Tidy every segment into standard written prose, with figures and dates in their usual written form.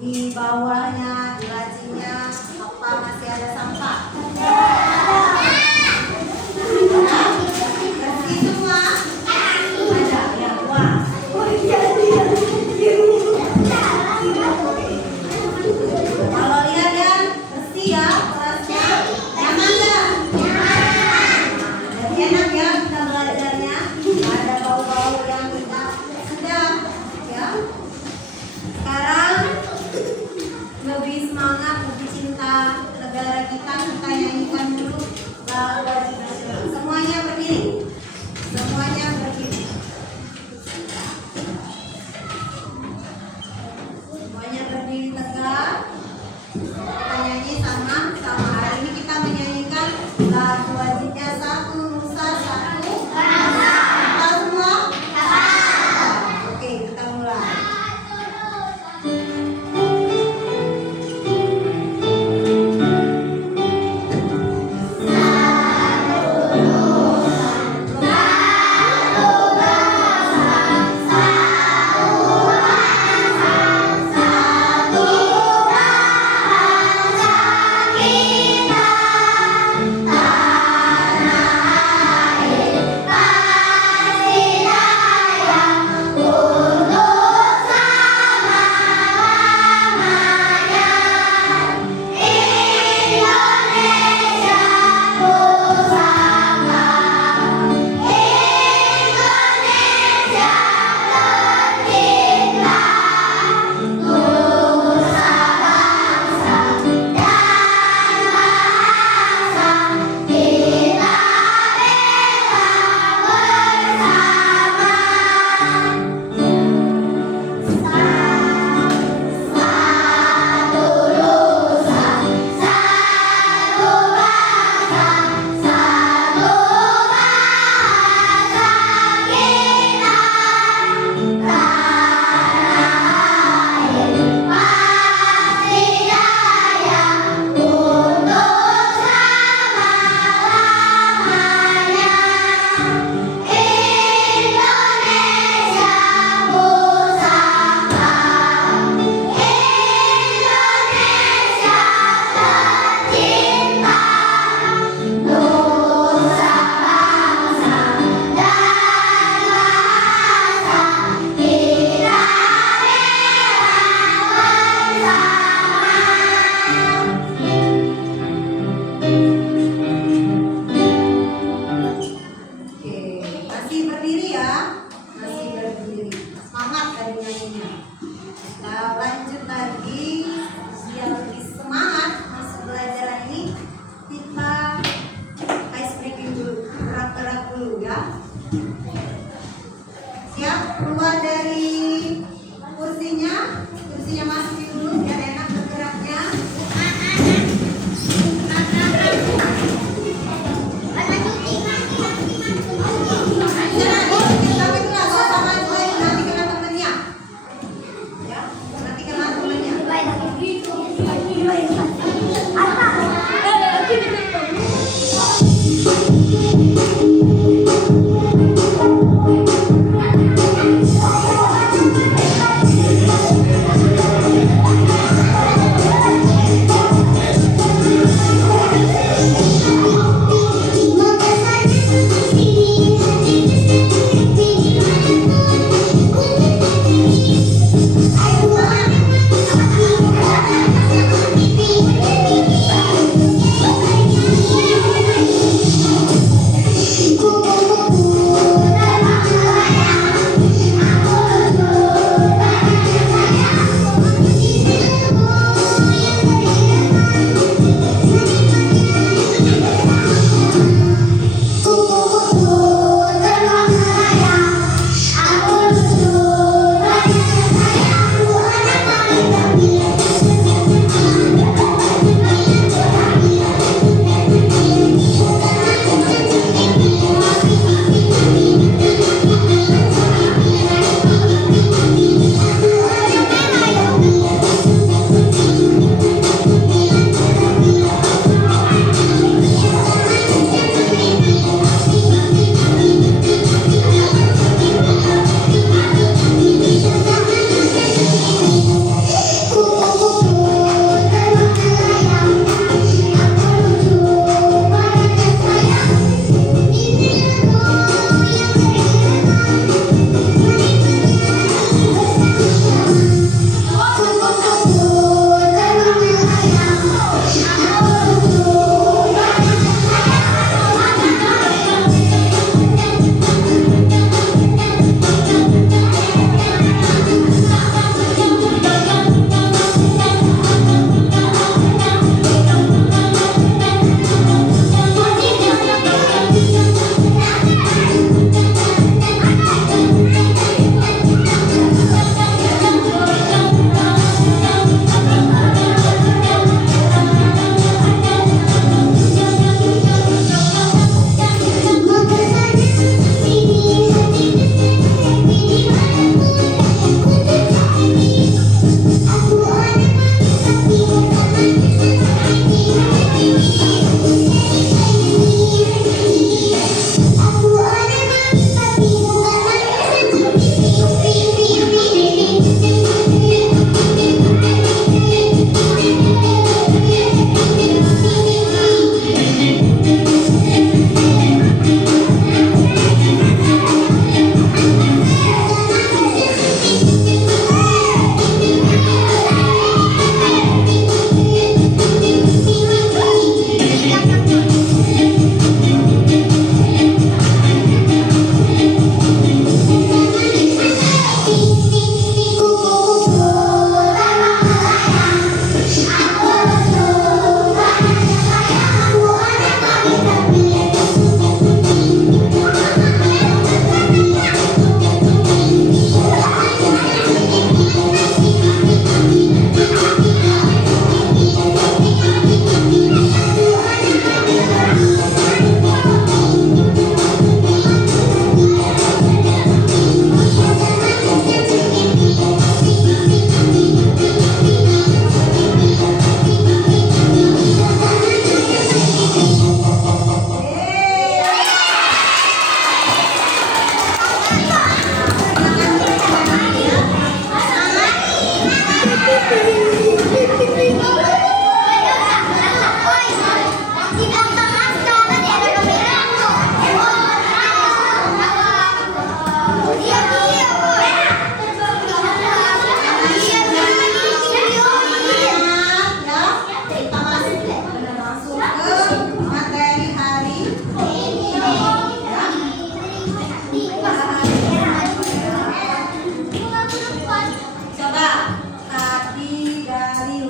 Di bawahnya, di lacinya, apa masih ada sampah? Bersih semua? Ada, ya, wah. Kalau lihat ya, bersih ya, kerasnya. Nyaman nggak? Jadi enak ya kita belajarnya. Nggak ada bau-bau yang tidak sedap, ya. Sekarang lebih semangat, lebih cinta negara kita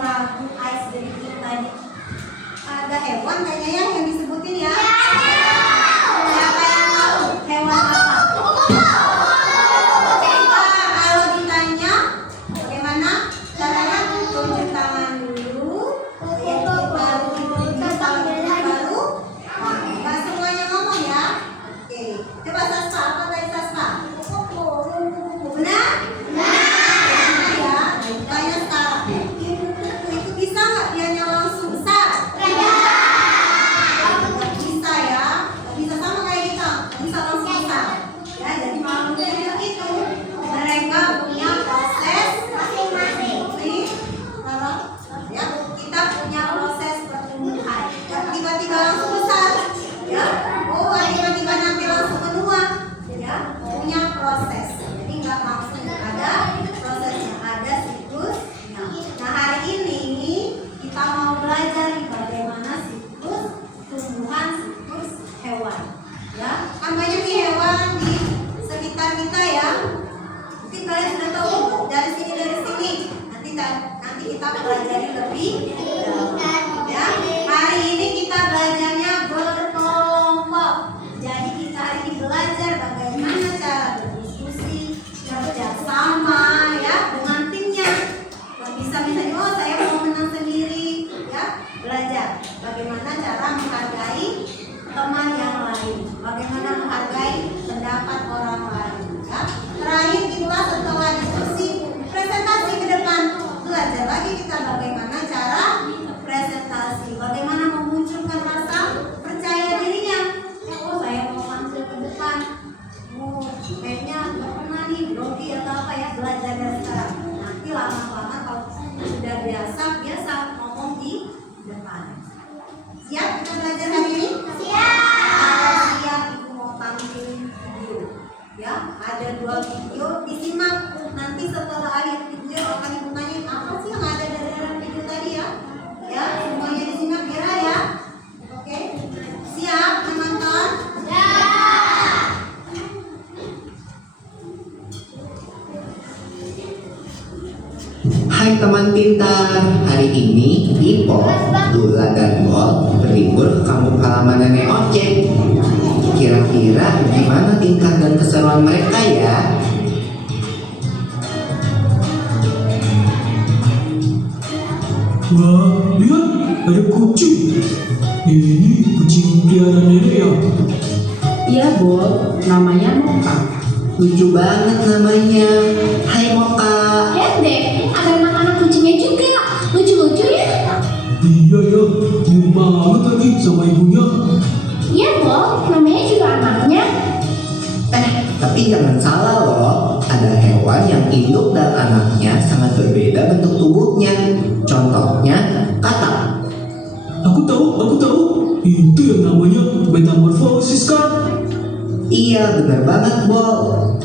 lagu Ice Berikut tadi. Ada hewan kayaknya yang disebutin ya. Siapa yang tahu hewan apa? Kalau ditanya bagaimana caranya, tunjuk tangan dulu. Baru. Nggak semuanya ngomong ya. Oke. Coba Saspa, apa tadi Saspa? Benar? Ya. Tanya sekarang. Itu bisa nggak dianya langsung besar? Nggak bisa ya. Nggak bisa sama kayak kita. Nggak bisa langsung besar. Ya, jadi makhluk hidup itu mereka punya proses masing-masing. Ya, kita punya proses pertumbuhan. Nggak tiba-tiba langsung besar. Ya, tiba-tiba nanti langsung menua. Ya, punya proses. Jadi nggak langsung ada prosesnya, ada siklusnya. Nah, hari ini kita mau belajar bagaimana siklus tumbuhan, siklus hewan. Ya, kan banyak nih hewan di sekitar kita ya. Mungkin kalian sudah tahu dari sini. Nanti kita pelajari lebih dalam. Ya, hari ini kita belajarnya berkelompok. Jadi kita hari ini belajar bagaimana cara berdiskusi, kerjasama ya dengan timnya. Bisa misalnya, oh saya mau menang sendiri, ya belajar bagaimana cara menghargai teman yang lain, bagaimana menghargai pendapat orang lain. Ya. Terakhir kita setelah diskusi presentasi ke depan, belajar lagi kita bagaimana cara presentasi, bagaimana memunculkan rasa percaya dirinya. Oh saya mau tampil ke depan, kayaknya nggak pernah nih grogi atau apa ya, belajar dari sekarang. Nanti lama-lama kalau sudah biasa ngomong di depan. Siap kita belajar hari ini? Siap. Siap, ibu mau tampilin video. Ya, ada 2 video, disimak. Nanti setelah akhir video akan ibu tanya apa sih yang ada dalam video tadi ya. Ya, semuanya disimak Gira ya. Oke. Siap teman-teman? Hai teman pintar, hari ini Ipo, Dula, dan Bol berlibur ke kampung halaman nenek ojek. Kira-kira gimana tingkah dan keseruan mereka ya? Wah, lihat ada kucing. Ini kucing piara nenek ya. Iya, Bol, namanya Moka. Lucu banget namanya. Hai Moka. Lihat deh, ada anak-anak kucingnya juga. Lucu-lucu ya? Iya ya, mirip banget lagi sama ibunya. Iya, Bol, namanya juga anaknya. Tapi jangan salah loh. Ada hewan yang induk dan anaknya sangat berbeda bentuk tubuhnya. Contohnya, katak. Aku tahu. Itu yang namanya metamorfosis kan? Iya, benar banget, Bol.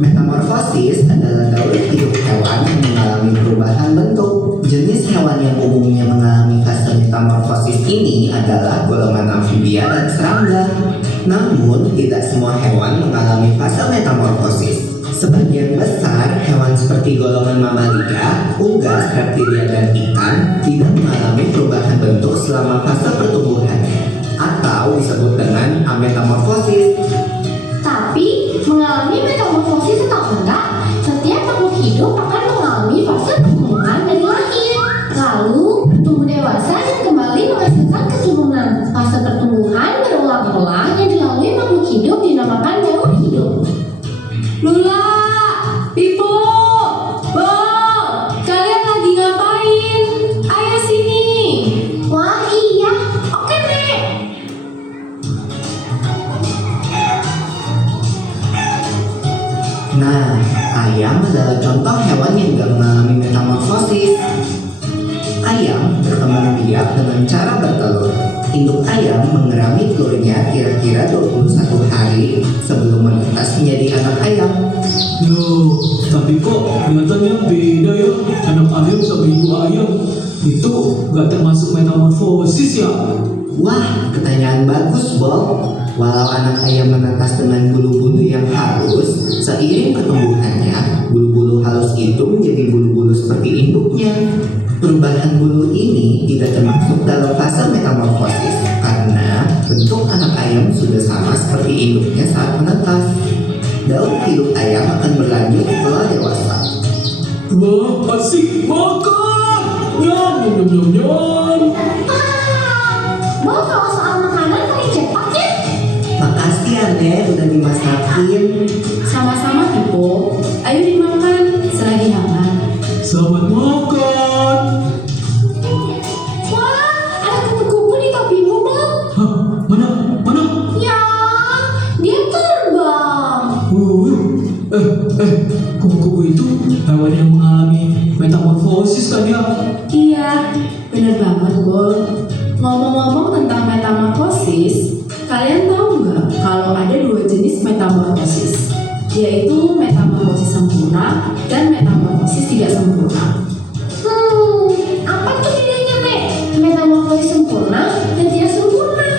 Metamorfosis adalah daur hidup hewan yang mengalami perubahan bentuk. Jenis hewan yang umumnya mengalami fase metamorfosis ini adalah golongan amfibia dan serangga. Namun, tidak semua hewan mengalami fase metamorfosis. Sebagian besar hewan seperti golongan mamalia, unggas, reptilia, dan ikan tidak mengalami perubahan bentuk selama fase pertumbuhan, atau disebut dengan ametamorfosis. Tapi, mengalami metamorfosis atau enggak, setiap makhluk hidup akan mengalami fase pertumbuhan dari lahir. Lalu, tumbuh dewasa dan kembali menghasilkan keturunan. Fase pertumbuhan berulang-ulang yang dilalui makhluk hidup dinamakan daur hidup. Lula, Pipo, Bol, kalian lagi ngapain? Ayo sini. Wah, iya. Oke, Nek. Nah, ayam adalah contoh hewan yang tidak mengalami metamorfosis. Ayam berkembang biak dengan cara bertelur. Induk ayam mengerami telurnya kira-kira 21 hari sebelum menetas menjadi anak ayam. Yo, tapi kok kelihatannya beda ya anak ayam sama ibu ayam. Itu gak termasuk metamorfosis ya? Wah, pertanyaan bagus, Bob. Walau anak ayam menetas dengan bulu-bulu yang halus, seiring pertumbuhannya, bulu-bulu halus itu menjadi bulu-bulu seperti induknya. Perubahan perubahan bulu ini tidak termasuk dalam fase metamorfosis karena bentuk anak ayam sudah sama seperti induknya saat menetas. Daur hidup ayam akan berlanjut setelah dewasa. Wah, asik makan. Nyam, nyam, nyam, nyam. Mau kalau soal makanan paling cepat ya? Makasih ya Nek, udah dimasakin. Sama-sama Pipo. Ayo dimakan selagi hangat. Selamat makan. Wah, ada kupu-kupu di topimu, Bob. Hah, mana, mana? Ya, dia terbang. Kupu-kupu itu hewan yang mengalami metamorfosis kan ya? Iya, bener banget Bob. Ngomong-ngomong tentang metamorfosis, kalian tahu nggak kalau ada dua jenis metamorfosis, yaitu metamorfosis sempurna dan metamorfosis tidak sempurna. Apa tuh bedanya, Mek? Metamorfosis sempurna dan tidak sempurna.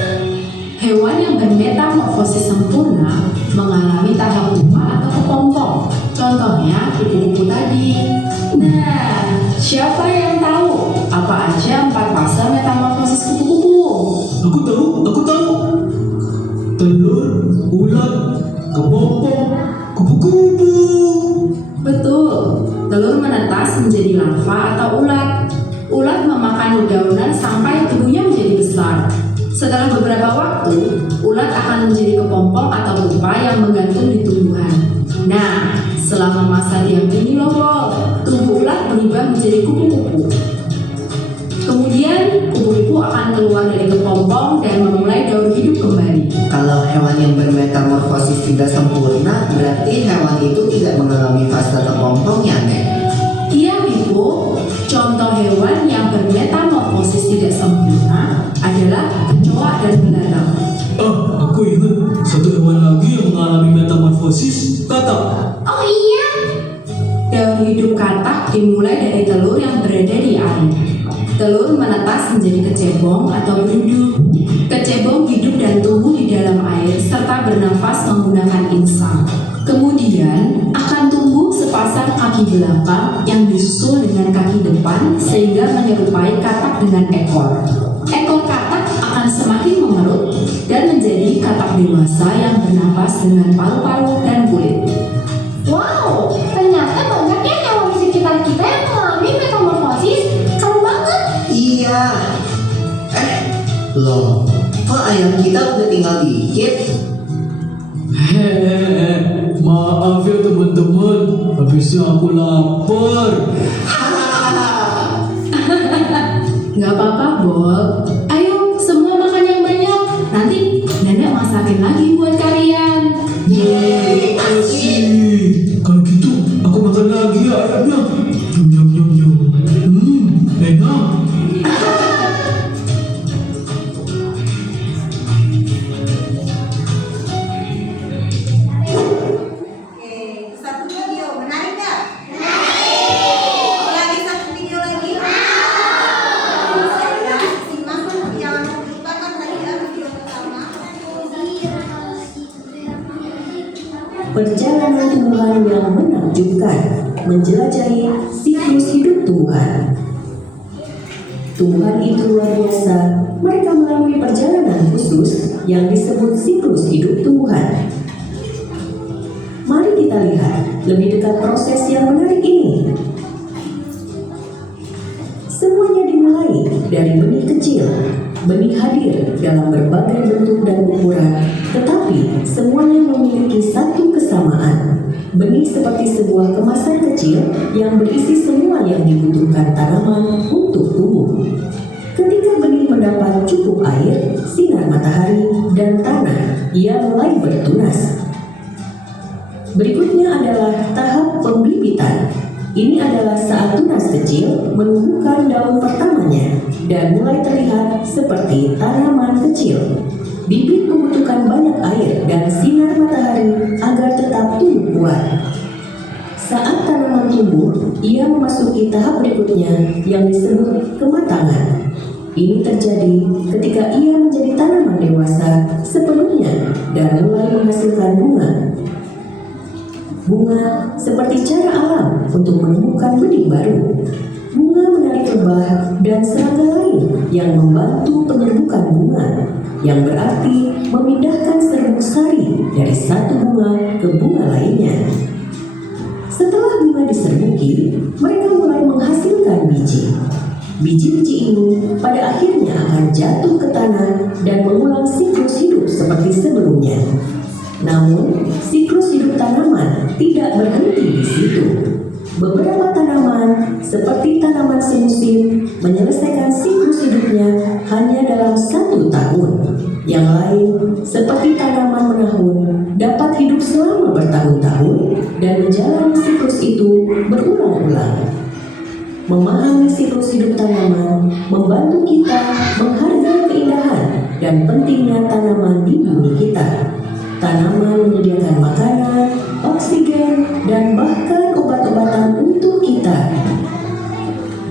Hewan yang bermetamorfosis sempurna mengalami tahap pupa atau kepompong. Contohnya kupu-kupu tadi. Nah, siapa yang tahu apa aja 4 fase metamorfosis kupu-kupu? Aku tahu. Telur, ulat, kepompong, kupu-kupu. Betul, telur menetas menjadi larva atau ulat. Ulat memakan dedaunan sampai tubuhnya menjadi besar. Setelah beberapa waktu, ulat akan menjadi kepompong atau pupa yang menggantung di tumbuhan. Nah, selama masa diam ini loh, Bob, tubuh ulat berubah menjadi kupu-kupu. Kemudian, kupu-kupu akan keluar dari kepompong dan memulai daur hidup kembali. Kalau hewan yang bermetamorfosis tidak sempurna, berarti hewan itu tidak mengalami fase kepompong ya Nek? Iya, Pipo. Contoh hewan yang bermetamorfosis tidak sempurna adalah kecoa dan belalang. Aku ingat satu hewan lagi yang mengalami metamorfosis, katak. Oh iya, Daur hidup katak dimulai dari telur yang berada di air. Telur menetas menjadi kecebong atau berudu. Kecebong hidup dan tumbuh di dalam air serta bernafas menggunakan insang. Kemudian akan tumbuh sepasang kaki belakang yang disusul dengan kaki depan sehingga menyerupai katak dengan ekor. Ekor katak akan semakin mengerut dan menjadi katak dewasa yang bernafas dengan paru-paru dan kulit. wow, ternyata banyak ya hewan di sekitar kita yang mengalami metamorfosis. Keren banget. Iya. Loh, kok ayam kita udah tinggal dikit? Hehehe, maaf ya teman-teman, habisnya aku lapar. Nggak apa-apa, Bob. Ayo, semua makan yang banyak. Nanti nenek masakin lagi buat kalian. Yeay, kasih. Kalau gitu, aku makan lagi ya ayamnya. Nyum, nyum, nyum, nyum. Enak. Oke, satu video menarik nggak? Menarik. Lagi satu video lagi. Ya, simak jangan lupakan tadi ya video pertama. Perjalanan tumbuhan yang menakjubkan menjelajahi siklus hidup tumbuhan. Tumbuhan itu luar biasa, mereka melalui perjalanan khusus yang disebut siklus hidup tumbuhan. Mari kita lihat lebih dekat proses yang menarik ini. Semuanya dimulai dari benih kecil. Benih hadir dalam berbagai bentuk dan ukuran, tetapi semuanya memiliki satu kesamaan. Benih seperti sebuah kemasan kecil yang berisi semua yang dibutuhkan tanaman untuk tumbuh. Ketika benih mendapat cukup air, sinar matahari, dan tanah, ia mulai bertunas. Berikutnya adalah tahap pembibitan. Ini adalah saat tunas kecil menumbuhkan daun pertamanya dan mulai terlihat seperti tanaman kecil. Bibit membutuhkan banyak air dan sinar matahari agar tetap tumbuh kuat. Saat tanaman tumbuh, ia memasuki tahap berikutnya yang disebut kematangan. Ini terjadi ketika ia menjadi tanaman dewasa sepenuhnya dan mulai menghasilkan bunga. Bunga seperti cara alam untuk menumbuhkan benih baru. bunga menarik lebah, dan serangga lain yang membantu penyerbukan bunga, yang berarti memindahkan serbuk sari dari satu bunga ke bunga lainnya. Setelah bunga diserbuki, mereka mulai menghasilkan biji. Biji-biji ini pada akhirnya akan jatuh ke tanah dan mengulang siklus hidup seperti sebelumnya. Namun, siklus hidup tanaman tidak berhenti di situ. Beberapa tanaman, seperti tanaman semusim, menyelesaikan siklus hidupnya hanya dalam 1 tahun. Yang lain, seperti tanaman menahun, dapat hidup selama bertahun-tahun dan menjalani siklus itu berulang-ulang. Memahami siklus hidup tanaman membantu kita menghargai keindahan dan pentingnya tanaman di bumi kita. Tanaman menyediakan makanan, oksigen, dan bahkan obat-obatan untuk kita.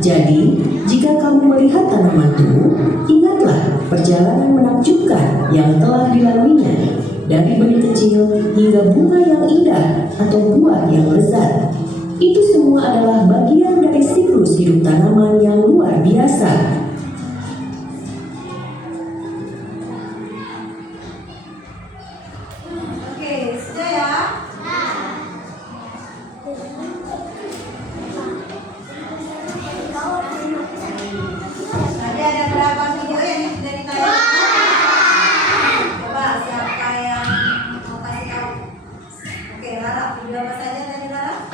Jadi, jika kamu melihat tanaman tumbuh, ingatlah perjalanan menakjubkan yang telah dilaluinya, dari benih kecil hingga bunga yang indah atau buah yang lezat. Itu semua adalah bagian dari siklus hidup tanaman yang luar biasa. Oke, sudah ya? Tadi ada berapa video yang sudah ditayangkan? Coba siapa yang mau kasih tahu? Oke, Lara, video apa saja tadi Lara?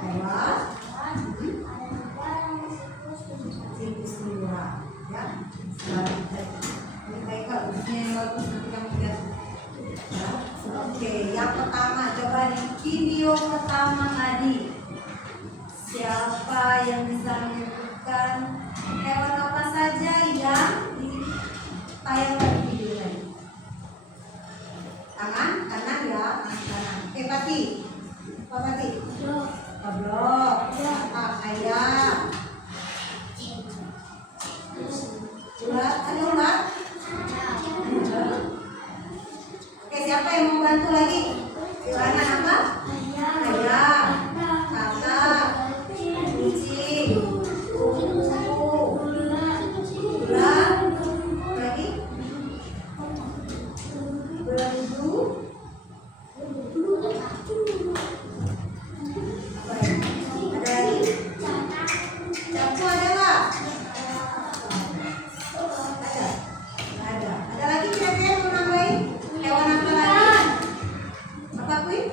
Hewan. Siklus dua, ya. Ini baik kok, yang bagus nanti kamu lihat. Ya. Oke, yang pertama coba nih video pertama tadi. Siapa yang bisa menyebutkan hewan apa saja yang ditayangkan video tadi? Tangan kanan ya, tangan kanan. Oke, Pati. Apa Pati? Goblok. Ayam. Ular, ada ular? Oke, siapa yang mau bantu lagi? Hewan apa? Ayam. Kakak. Kucing. Kuku. Ular. Lagi? Beru. Apa ya? Ada lagi? Capu ada nggak? Ada. Ada lagi kira-kira mau nambahin? Hewan apa lagi? Apa Queen?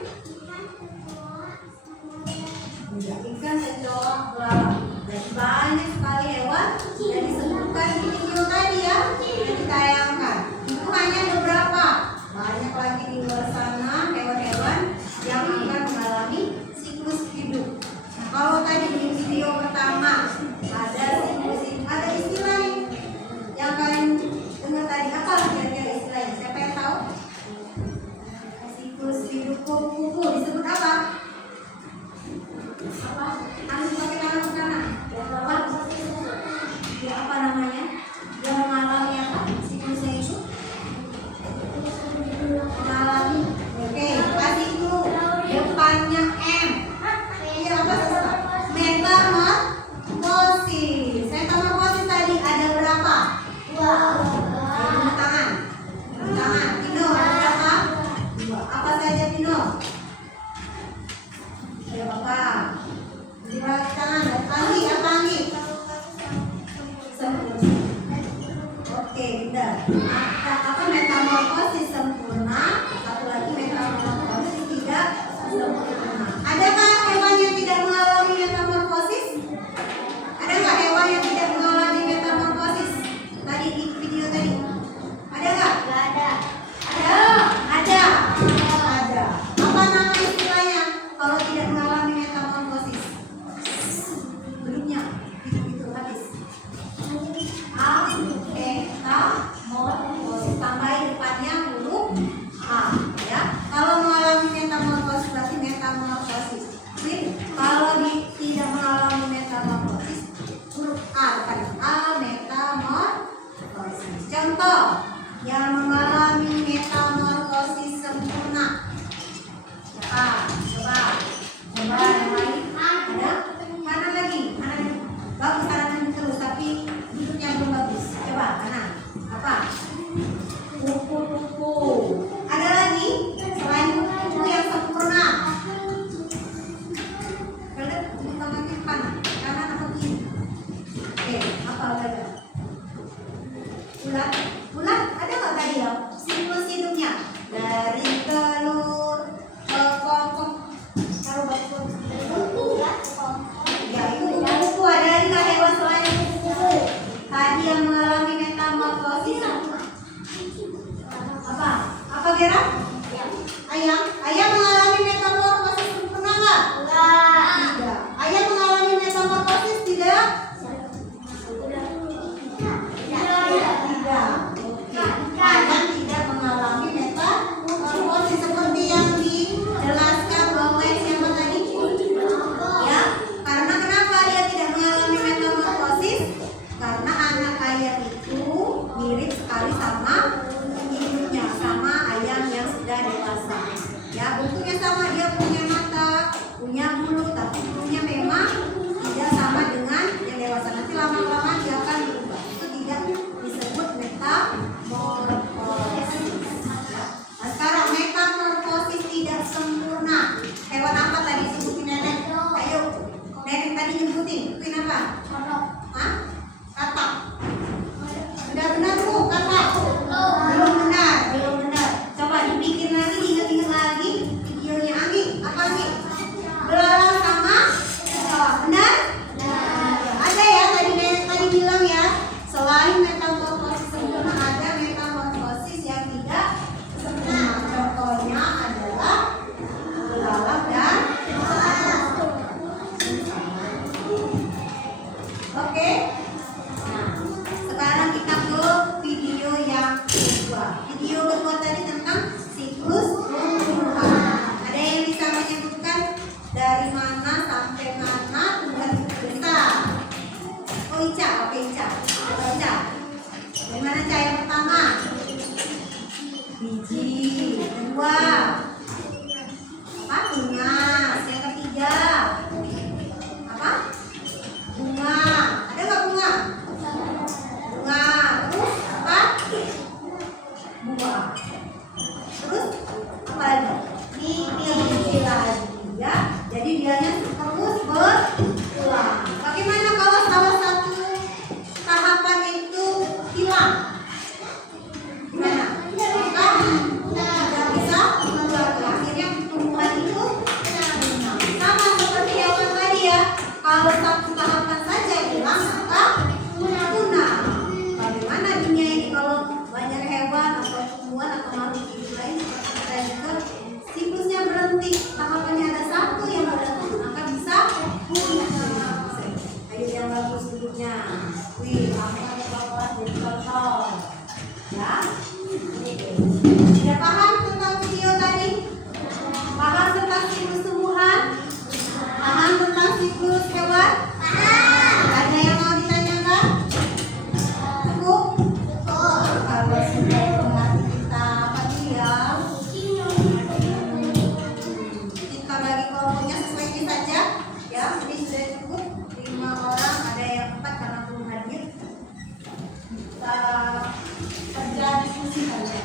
Enggak, ikan, kecoak, belalang. Jadi banyak sekali hewan yang disebutkan di video tadi ya, yang ditayangkan. Itu hanya beberapa. Banyak lagi di luar sana hewan-hewan yang akan mengalami siklus hidup. Nah, kalau tadi di video pertama ada siklus hidup, ada istilah nih yang kalian dengar tadi, apa kira-kira istilahnya? Siapa yang tahu? Siklus hidup kupu-kupu disebut apa? Apa? Harus pakai tangan ke kanan. Apa? Ya, apa namanya? Dia mengalami apa? Siklusnya itu? Mengalami. Oke, kasih dulu. Depannya M. Iya, apa sih? Metamorfosis. Metamorfosis tadi ada berapa? Dua tangan. Tangan. Pino ada berapa? Dua. Apa saja Pino? Ya Bapak. Dua tangan. Anggi, apa Anggi? Sempurna. Oke, benar. Apa metamorfosis sempurna? Satu lagi metamorfosis tidak sempurna. Adakah hewan yang tidak mengalami metamorfosis? Ada nggak hewan yang tidak mengalami metamorfosis? Tadi di video tadi. Ada nggak? Nggak ada. Ada? Ada. Ada. Apa nama istilahnya kalau tidak mengalami metamorfosis? Belumnya. Itu habis. Metamorfosis. Tambahin depannya huruf A. Ya. Kalau mengalami metamorfosis berarti metamorfosis. Kalau tidak mengalami metamorfosis huruf A depan A, metamorfosis. Contoh yang mengalami metamorfosis sempurna. Coba yang lain ada? metamorfosis apa? Apa Gera? Ayam? Ayam mengalami metamorfosis sempurna nggak? Tidak. Ayam mengalami metamorfosis tidak? Tidak. Oke. Ayam tidak mengalami metamorfosis seperti yang dijelaskan oleh siapa tadi? Ya. Karena kenapa dia tidak mengalami metamorfosis? Karena anak ayam itu mirip sekali sama induknya, sama ayam yang sudah dewasa. Ya, bentuknya sama, dia punya mata, punya bulu, tapi bulunya memang tidak sama dengan yang dewasa. Nanti lama-lama dia akan berubah. Itu tidak disebut metamorfosis. Nah, sekarang metamorfosis tidak sempurna. Hewan apa tadi sebutin nenek? Ayo, nenek tadi nyebutin. Sebutin apa? Hah? Katak. Benar-benar bu, katak. Belum benar. Coba dipikir lagi, diingat-ingat lagi videonya Anggi. Apa Anggi? Belalang sama kecoa. Benar? Ada ya tadi nenek tadi bilang ya. Selain metamorfosis sempurna, ada metamorfosis yang tidak sempurna. Contohnya adalah belalang dan oke. Nah, sekarang kita ke video yang kedua. Video kedua tadi tentang siklus tumbuhan. Ada yang bisa menyebutkan dari mana sampai mana tumbuhan itu besar? Oh Ica, oke Ica. Coba Ica. Dari mana Ica yang pertama? Biji. Kedua. Apa? Tunas. Yang ketiga. Apa? Bunga. Ada nggak bunga? Bunga. Terus apa? Buah. Terus apa lagi? Biji lagi ya. Jadi dianya terus berulang. Bagaimana kalau salah satu tahapan itu hilang? Gimana? Maka tidak bisa berulang. Akhirnya tumbuhan itu hilang. Sama seperti hewan tadi ya. Kalau satu tahapan saja hilang maka punah. Bagaimana dunia ini kalau banyak hewan atau tumbuhan atau makhluk hidup lain seperti kita juga siklusnya berhenti, tahapannya ada satu yang berhenti maka bisa punah. Ayo yang bagus duduknya. Wih, apa bapak jadi contoh ya. Sudah paham tentang video tadi? Paham tentang siklus tumbuhan? Paham tentang siklus hewan? Ada yang mau ditanyakan? Cukup? Kalau sudah mengerti kita apa dia? Kita bagi kelompoknya sesuai ini saja. Ya, ini sudah cukup. 5 orang, ada yang 4 karena belum hadir. Kita kerja diskusi kali ya.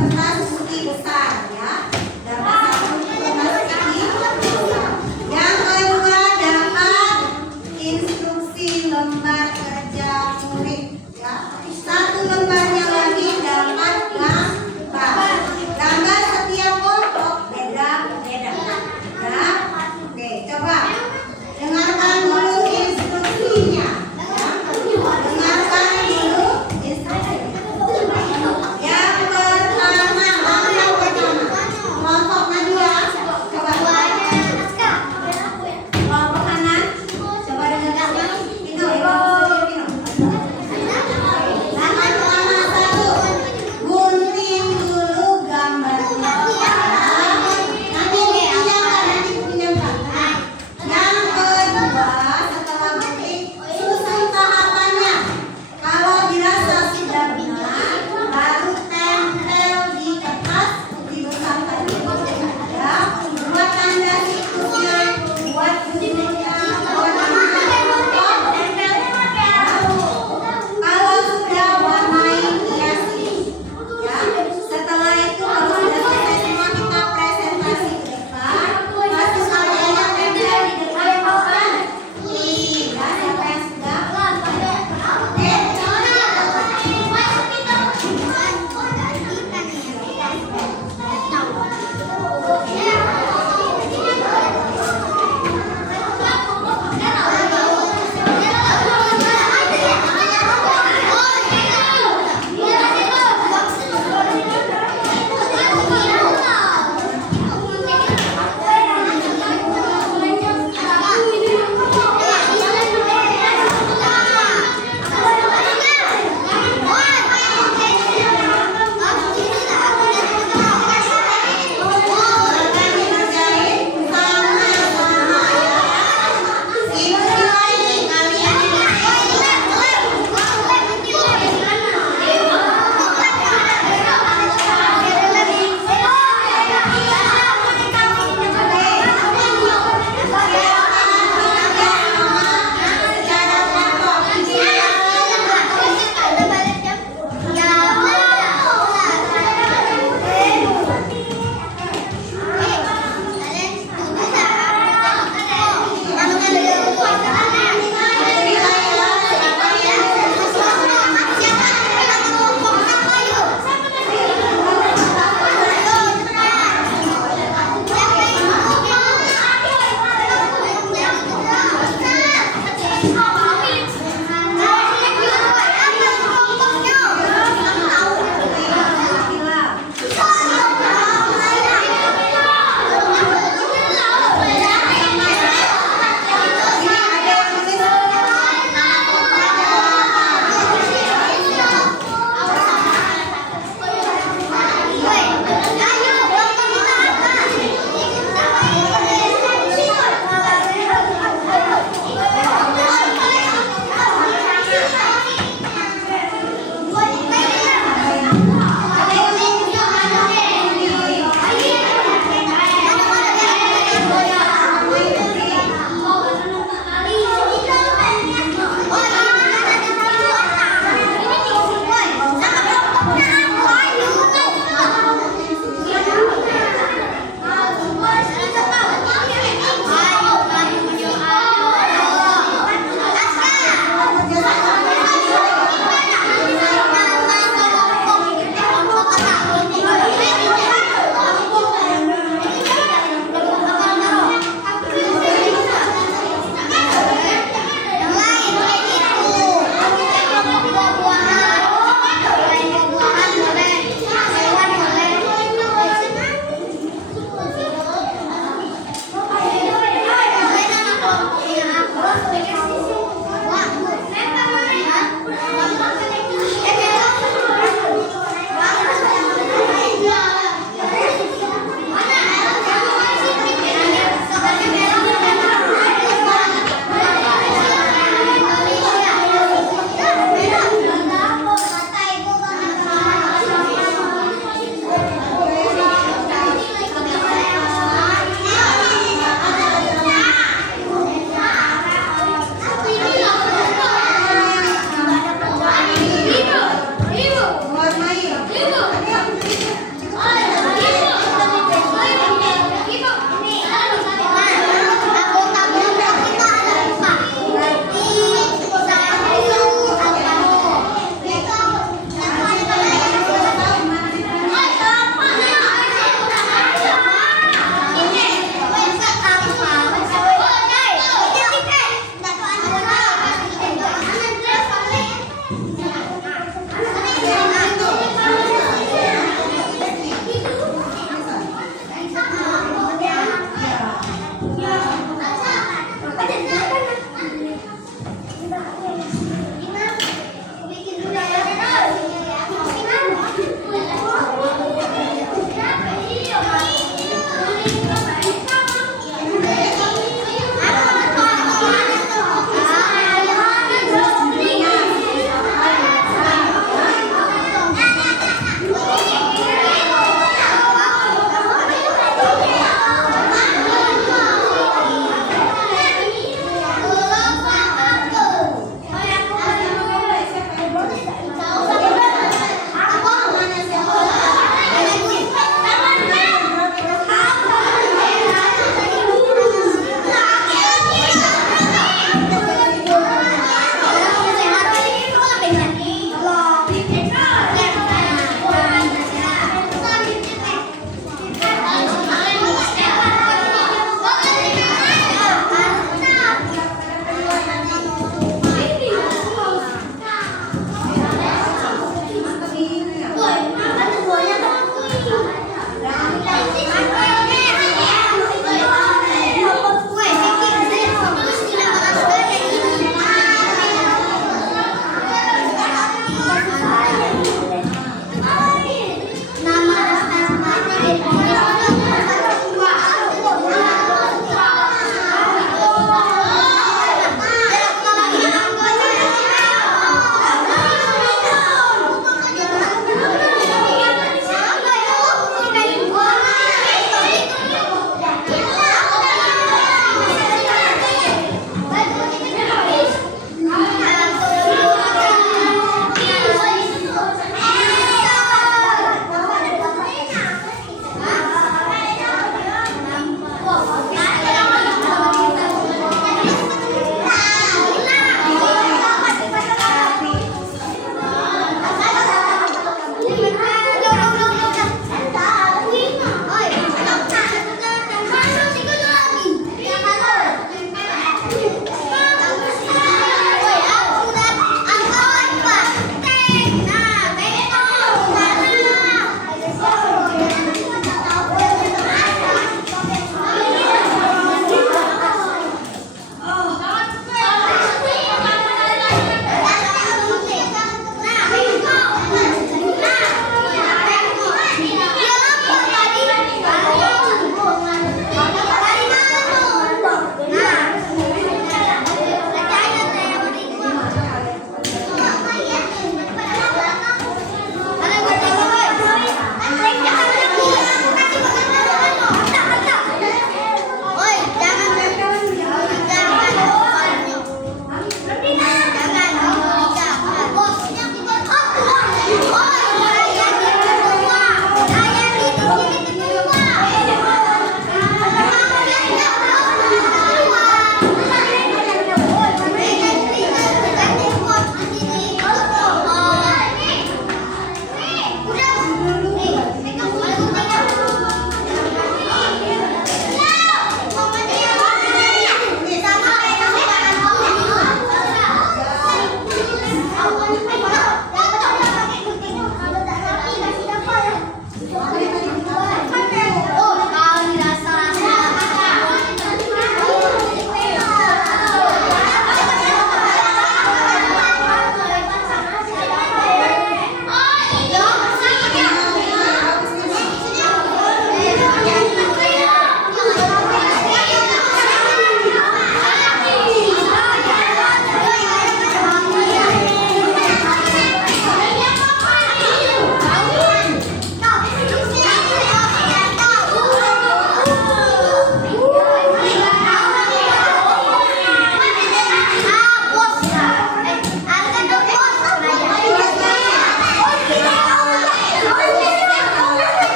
kertas putih besar ya. Dapat satu kertas putih besar. Yang kedua dapat instruksi lembar kerja murid ya. Satu lembarnya lagi dapat gambar. Gambar setiap kelompok beda-beda. Ya. Oke, coba dengarkan dulu instruksinya. Ya. Dengarkan dulu instruksinya. Yang pertama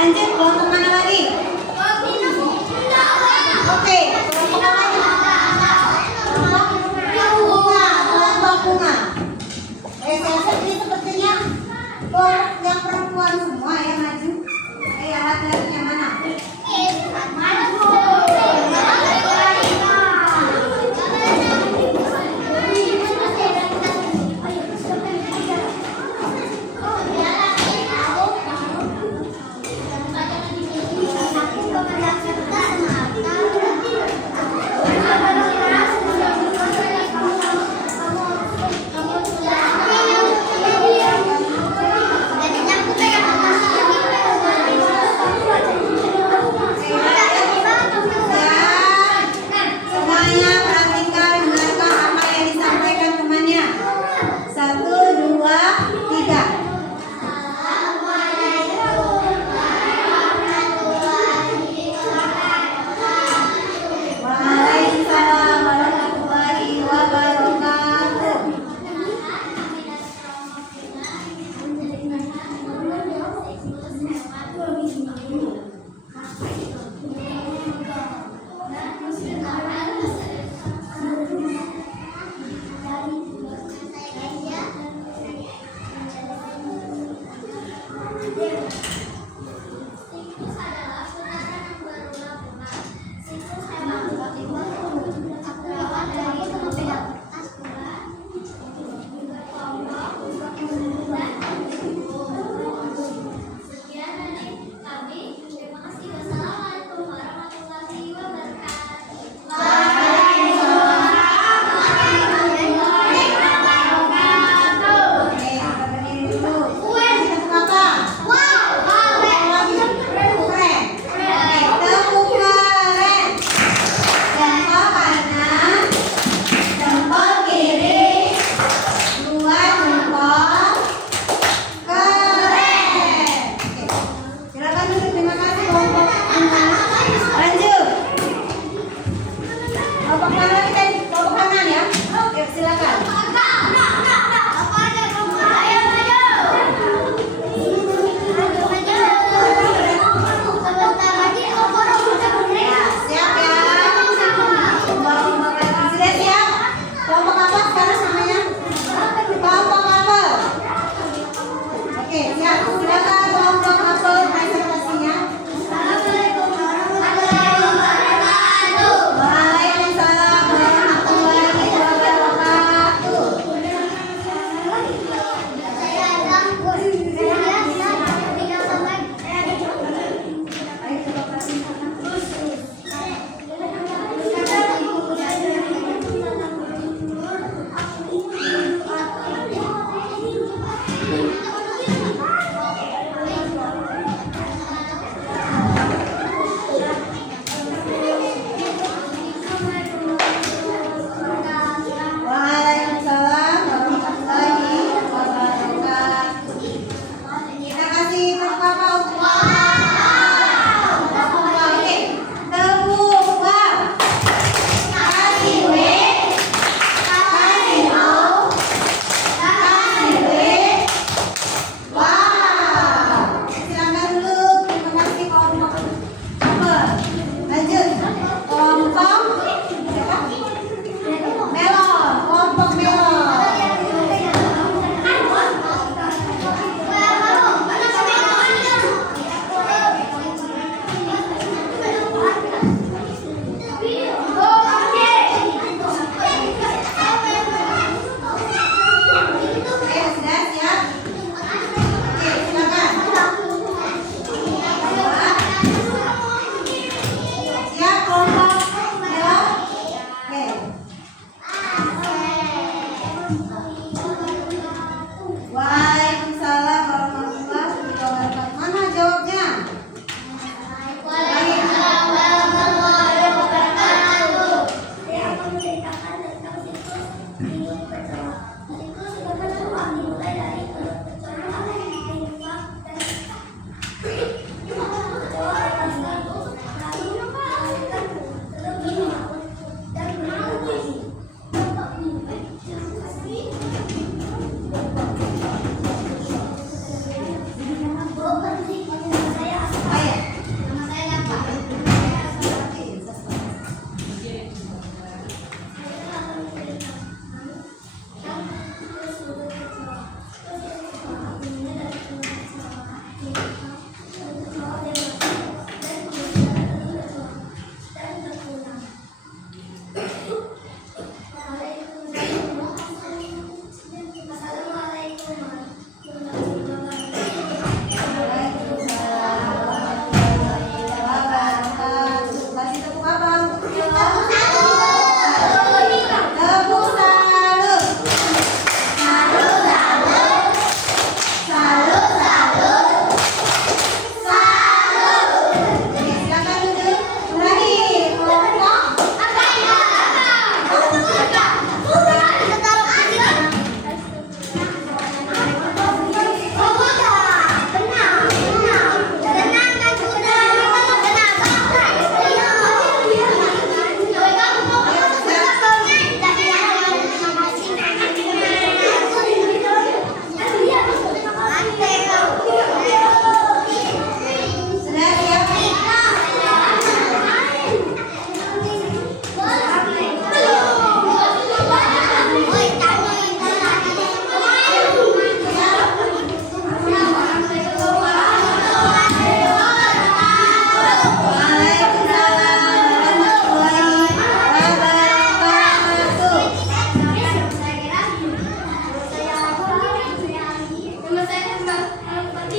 Lanjut, kelompok mana lagi? Oke, kelompok apa lagi? Kelompok bunga. Saya ini sepertinya yang perempuan semua yang maju. Yang laki-lakinya mana? Semuanya perhatikan, dengarkan apa yang disampaikan temannya. 1, 2, 3. Waalaikumsalam warahmatullahi wabarakatuh.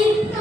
Oke,